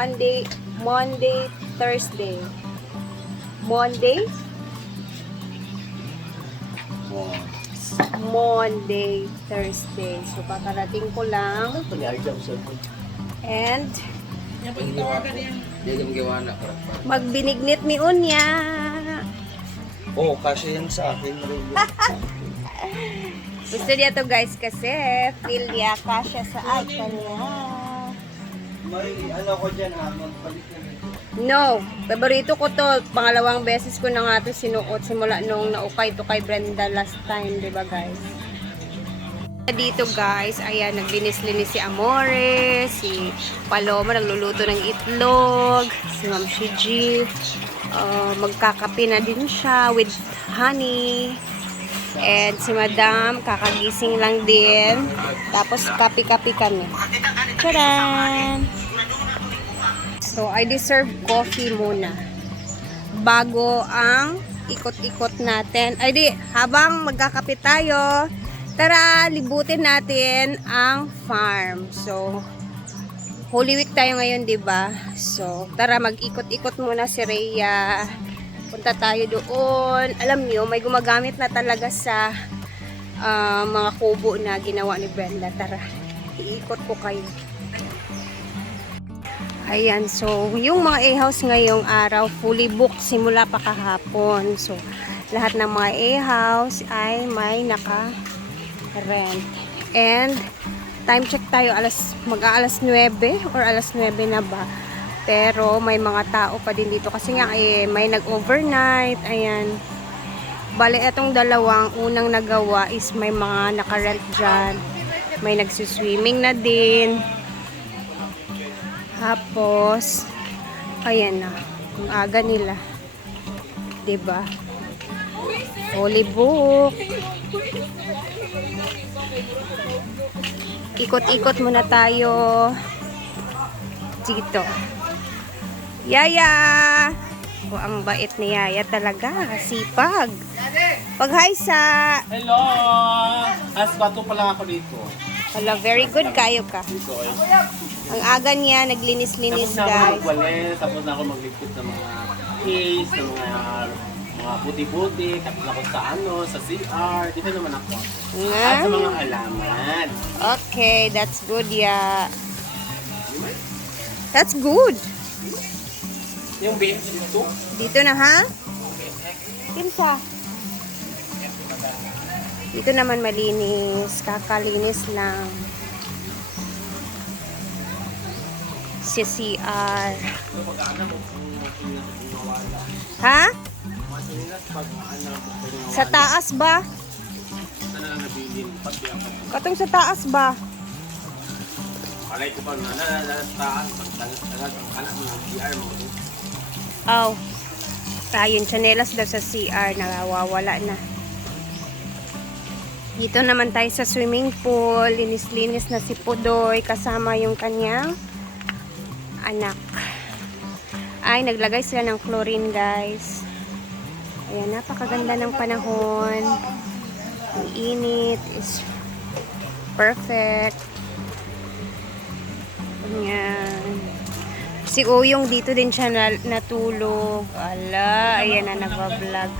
Monday, Thursday. Monday? Monday, Thursday. So, kakarating ko lang. And, magbinignit ni Unya. Oh, kasi yan sa akin. Gusto niya to guys kasi feel niya kasya sa kanya. May ano ko dyan ha, magpalit na rin. No, paborito ko to. Pangalawang beses ko na nga to sinuot simula nung naukay to kay Brenda last time, di ba guys? Dito guys, ayan, naglinis-linis si Amore, si Paloma nagluluto ng itlog, si Ma'am Shiji, magkakape na din siya with honey. And si Madam, kakagising lang din. Tapos kape-kape kami. Tcharan! So, I deserve coffee muna. Bago ang ikot-ikot natin. Ay di, habang magkakape tayo, tara, libutin natin ang farm. So, Holy Week tayo ngayon, di ba? So, tara, mag-ikot-ikot muna si Rhea. Punta tayo doon. Alam niyo, may gumagamit na talaga sa mga kubo na ginawa ni Brenda. Tara, iikot ko kayo. Ayan, so yung mga A-house ngayong araw, fully booked simula pa kahapon. So, lahat ng mga A-house ay may naka-rent. And, time check tayo, mag-aalas 9 or alas 9 na ba? Pero may mga tao pa din dito kasi nga may nag-overnight. Ayan. Bale, etong dalawang unang nagawa is may mga naka-rent dyan. May nagsiswimming na din. Tapos, ayan na. Ang aga nila. Diba? Holy book. Ikot-ikot muna tayo dito. Yaya! O, ang bait ni Yaya talaga. Sipag. Pag-hi sa... Hello! Aspato pala ako dito. Hello, very good kayo ka. Ang aga niya, naglinis-linis guys. Tapos na ako magligpit ng mga case, ng mga buti-buti. Tapos ako sa sa CR. Dito naman ako. At sa mga halaman. Okay, that's good, ya. That's good. Yung beans dito? Dito na, ha? Kinsa? Dito naman malinis. Kakalinis lang. Si CR. Ha? Sa taas ba? Katong sa taas ba? Alay ko pa na natataan. Pagtangat ang kanak mo ng CR mo. Oh. Ayun, chanelas daw sa CR. Nawawala na. Dito naman tayo sa swimming pool. Linis-linis na si Pudoy. Kasama yung kanyang anak. Ay, naglagay sila ng chlorine, guys. Ayan, napakaganda ng panahon. Ang init is perfect. Ayan. Si Uyong dito din siya natulog. Ala, ayan na nagbablog.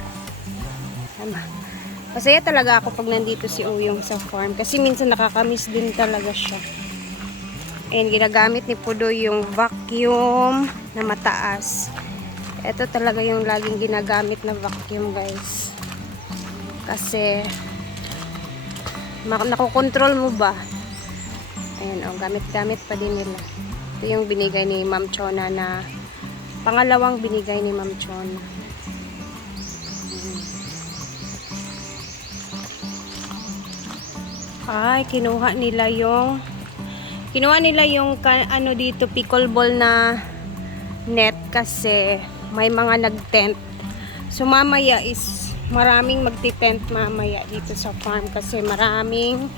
Masaya talaga ako pag nandito si Uyong sa farm. Kasi minsan nakakamiss din talaga siya. And ginagamit ni Pudoy yung vacuum na mataas. Ito talaga yung laging ginagamit na vacuum, guys. Kasi nakokontrol mo ba? Ayan, oh, gamit-gamit pa din nila. Ito yung binigay ni Ma'am Chona na pangalawang binigay ni Ma'am Chona. Ay, kinuha nila yung ano dito, pickleball na net kasi may mga nag-tent. So mamaya is maraming magti-tent mamaya dito sa farm kasi maraming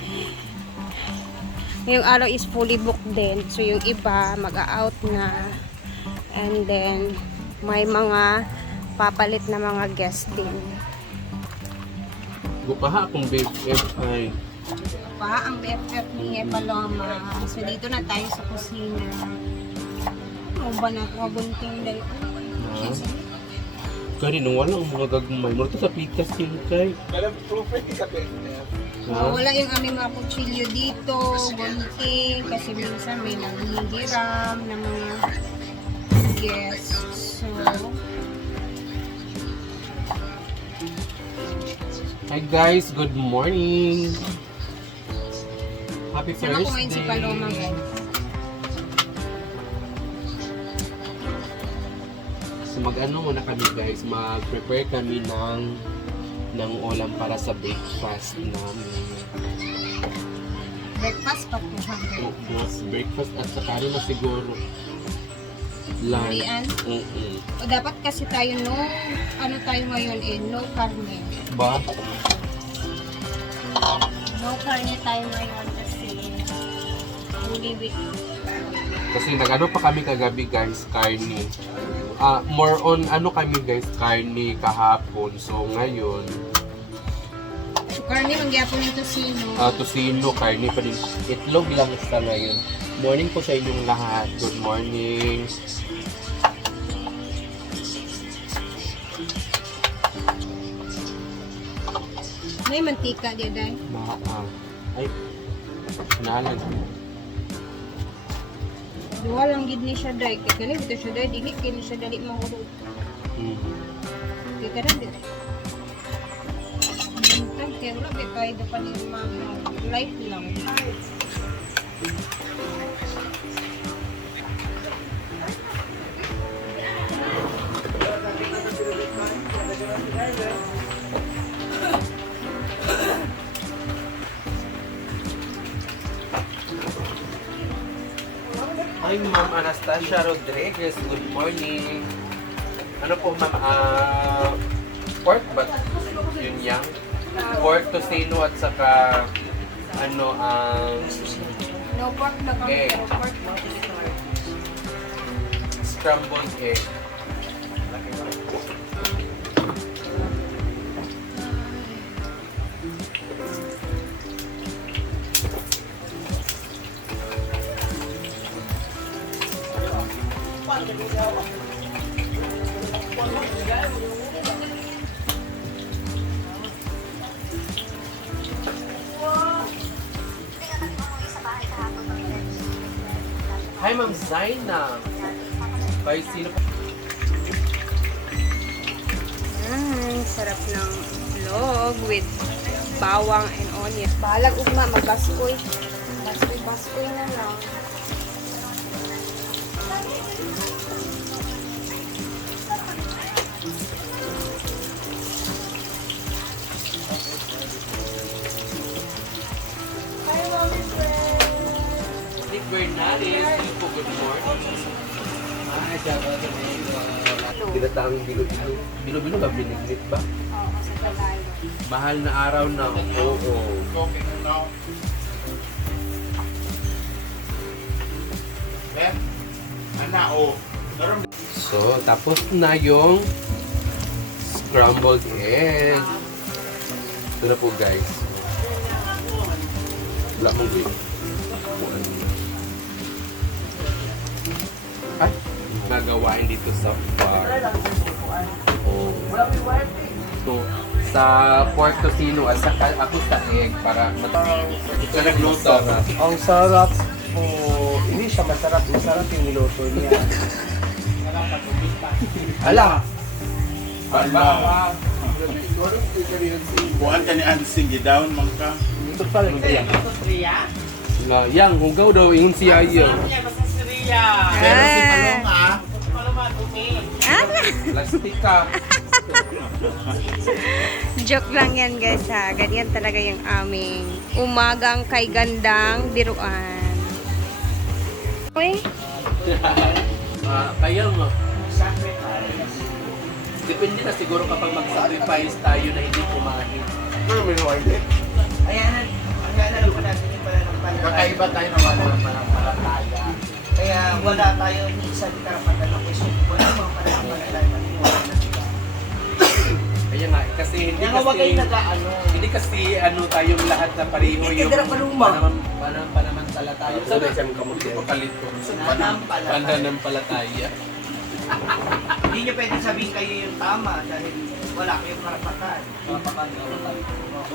ngayong araw is fully booked din. So yung iba mag-out na and then may mga papalit na mga guest din. Bukaha akong BFI. Pa ang BFF ni Paloma. So dito na tayo sa kusina. Ang ba na kabunting dahil? Kani nung walang mga gagmay. Mura to sa pikas king kay. Wala yung aming mga kutsilyo dito, gunting, kasi minsan may nanghihiram na mga guests. So, Hi guys, good morning. Happy sama ko ngayon si Thursday. Paloma, guys. So mag-ano muna kami guys, mag-prepare kami ng ulam para sa breakfast namin. Breakfast pa po, ha? Yes, breakfast at saka ano na siguro. Lunch. Halian? Mm-mm. O dapat kasi tayo ano tayo ngayon no karne. Ba? No karne tayo ngayon kasi Holy Week. Kasi nag-ano pa kami kagabi guys, karne. More on ano kami guys, karne kahapon. So ngayon, So karne, mangyapon ito sino. tosino, karne pa din. Itlog lang sa ngayon. Morning po sa inyong lahat. Good morning. May mantika di day. Ay, nalan. Duwa lang gid ni siya day. Kaya kani bito siya day, dili kini siya dali mahurot. Kaya kada di. Bintang kaya wala ba tayo dapat yung mga life lang. Hi, Ma'am Anastasia Rodriguez. Good morning. Ano po, Ma'am? Pork ba? Yun yang? Pork tocino at saka ano, No pork na kami, Egg. pero pork mo. scrambled egg. Hi, Ma'am Zaina. By sino po? Sarap ng vlog with bawang and onion. Bahalag ugma, magbaskoy. Baskoy na lang. Nick Bernales. Nico, good morning. Ginataang bilo-bilo. Bilo-bilo ba? Binignit ba? Oo, sa Tagalog. Mahal na araw na. Oo. So, tapos na yung scrambled egg. Ito na po guys. Wala mong green. Ay, nagawain dito sa bar. Oh. So, sa pork tocino at saka ako sa egg para nagluto. Ang sarap po. Hindi siya masarap. Masarap yung niluto niya. Ala! Buwan ka ni Ansing down mangka. Ito pa rin. Na, yang, hugaw daw, ingon siya yang. Pero si Paloma, Plastika. Joke lang yan guys ha. Ganyan talaga yung aming umagang kay gandang biruan. Uy, Kaya nga. Depende na siguro kapag mag-sacrifice tayo na hindi kumain. kakaiba tayo na wala ng pananampalataya. Kaya wala tayo ni isang karapatan ng question. Wala pang pananampalataya maniwala na sila. Kaya nga, kasi hindi Kaya huwag kasi, kayo nag-ano. hindi kasi ano tayong lahat na pareho Hindi yung ka na paluma. pananampalataya Pananampalataya. Sana isang kamot yung pakalito. Pananampalataya. Pananampalataya. Hindi nyo pwede sabihin kayo yung tama dahil wala kayong karapatan. Karapatan.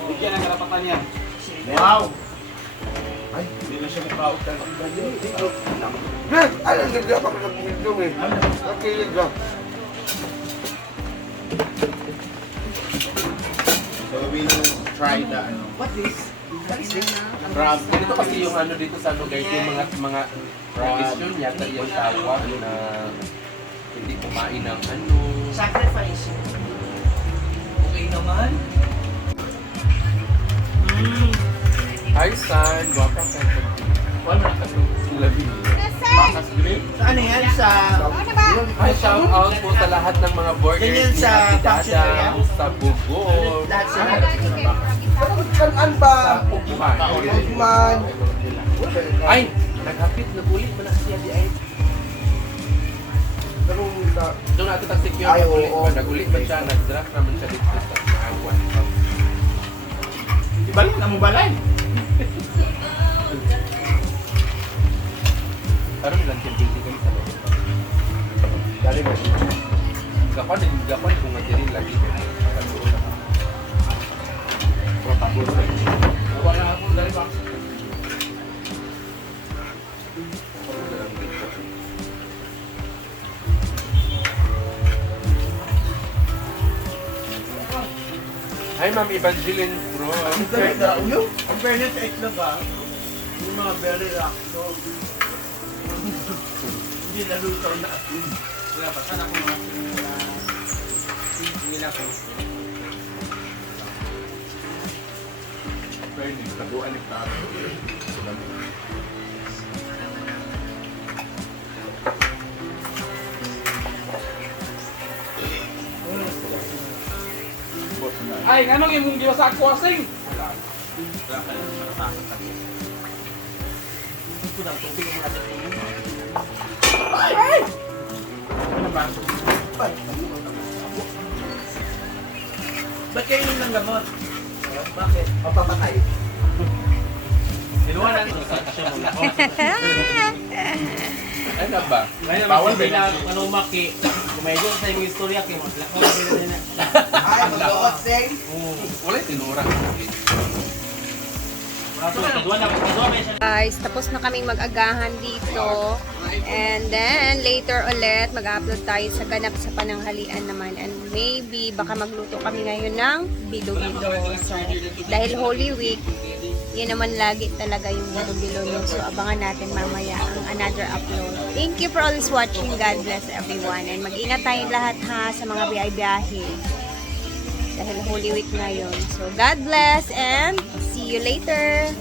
Bigyan ng karapatan yan. Wow! Ay, hindi na siya mukhaot ka. Ay, ang ganda pa ka ng eh. Nakilig ka. So we will try the ano. What is? What is this? Crab. Ganito kasi yung ano dito sa ano guys, yung mga tradisyon yata yung tawag na hindi kumain ng ano. Sacrifice. Okay naman. Hi, son. Guwapa ka. Wala ka sila Bakas green. Sa ano yan? Sa... Hi, shout out po sa lahat ng mga borders Ganyan ni sa Ate fashion Dada, area? sa Bugor, Lahat sa... Kanan ba? Pugman. Ay, naghapit, nagulit mo na siya di ay. Doon natin ang secure, nagulit ba siya, nag-draft naman siya dito sa Agwan. Ibalik na mo balay. Parang ilang building kami sa loob. Dali ba? Gapan kung nga lagi. Tapos, wala ako, dali ba? Hi, Ma'am Evangeline, bro. Ang fairness sa itlog yung mga very lakso. Hindi naluto na. Wala pa, sana kung mga nila ko. Pwede, taguan ni Taro. Ay, anong imong giwa sa aquasing? Ba't kayo yung ng gamot? Bakit? Papapatay. Niluwanan ko sa siya muna. Ay na ba? Ngayon, Bawal bawal ba ba ano maki? Kung medyo sa yung istorya kay maglakaw na na. Ay, mag-loot say. Wala yung tinura. Guys, tapos na kaming mag-agahan dito. And then, later ulit, mag-upload tayo sa ganap sa pananghalian naman. And maybe, baka magluto kami ngayon ng bilo-bilo. So, dahil Holy Week, yun naman lagi talaga yung bilo-bilo. So, abangan natin mamaya ang another upload. Thank you for always watching. God bless everyone. And mag-ingat tayong lahat ha sa mga biyahe-biyahe. Dahil Holy Week ngayon. So, God bless and see you later!